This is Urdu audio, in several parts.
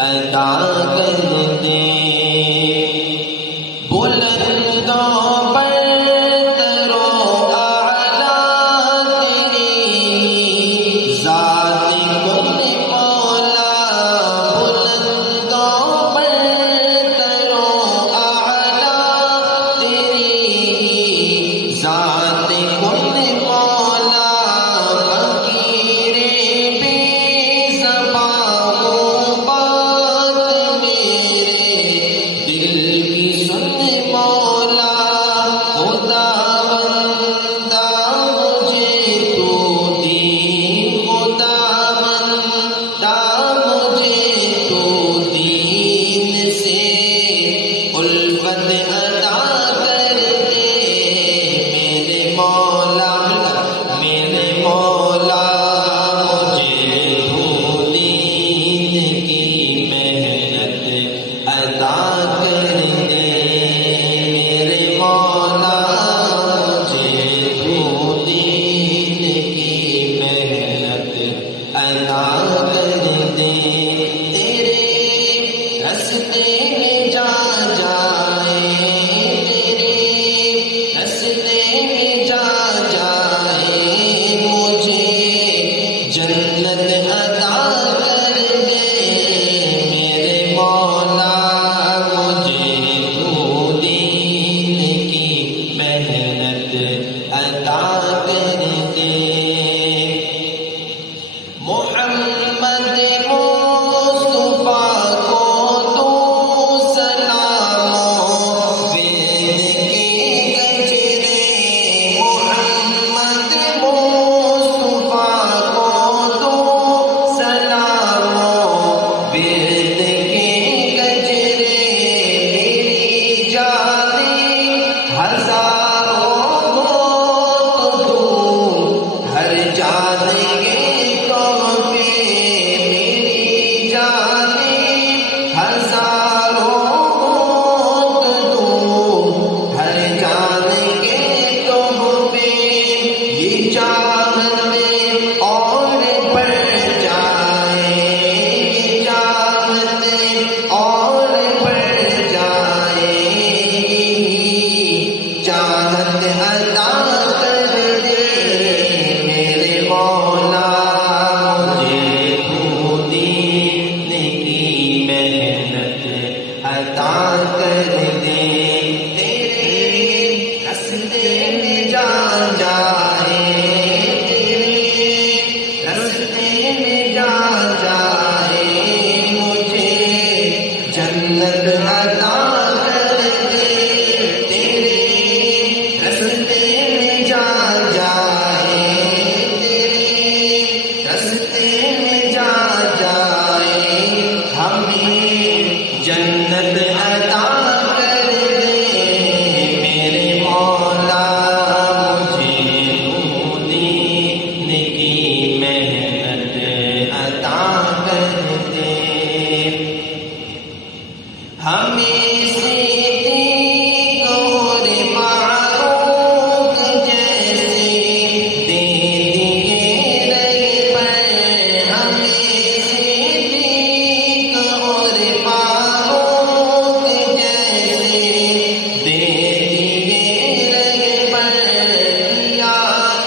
ادا کر دے بلندوں پر ترو اعلیٰ تیری ذات کل مولا بلندوں پر ترو اعلیٰ تیری ذات کل مولا فقیر بے زبان بات میرے دل کی سن مولا خدا بندہ مجھے تو دی خدا بندہ مجھے تو دین سے الفت عطا کر دے میرے مولا مجھے تو دین کی محنت عطا کر دے میرے مولا مجھے تو دین کی محنت عطا کر دے تیرے رستے میں جا جائے تیرے رستے میں جا جائے مجھے جنت عطا کر دے میرے مولا مجھے تو دین کی محنت عطا کر دے محمد مصطفیٰ کو تو سلام وید کے گجرے محمد مصطفیٰ کو تو سلام وید کے گجرے میری جانی ہزاروں ہو تو ہر جانے گے تحفے میری جانی ہزاروں ہو تو ہر جانے گے تحفے یہ چاہت اور بڑھ جائے یہ چاہت اور بڑھ جائے چاہت عطا کر دے میرے مولا مجھے تو دین کی محنت عطا کر دے تیرے رستے میں جا جائے تیرے رستے میں جا جائے مجھے جنت عطا کر دے تیرے رستے میں جا جائے تیرے رستے میں جا جائے ہمیں جنت عطا کر دے میرے مولا مجھے تو دین کی محنت عطا کر دے ہمیں صدیق اور فاروق جیسے دے دیے رگ پر ہمیں صدیق اور فاروق جیسے دے دیے رگ پر کیا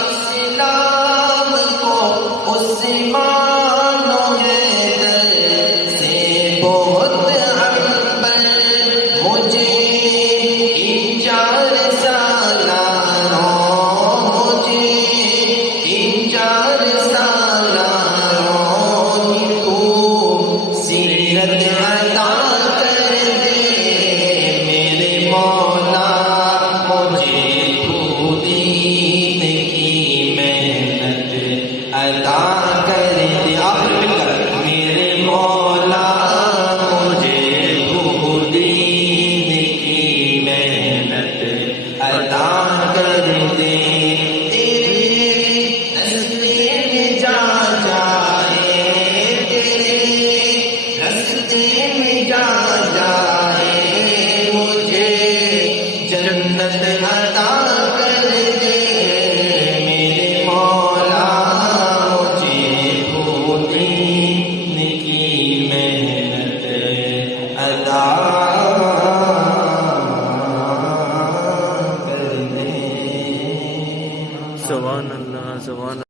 اسلام کو عثمان و حیدر سے بہت عنبر مجھے ان 4 سالانوں مجھے ان 4 سالانوں کی تو سیرت عطا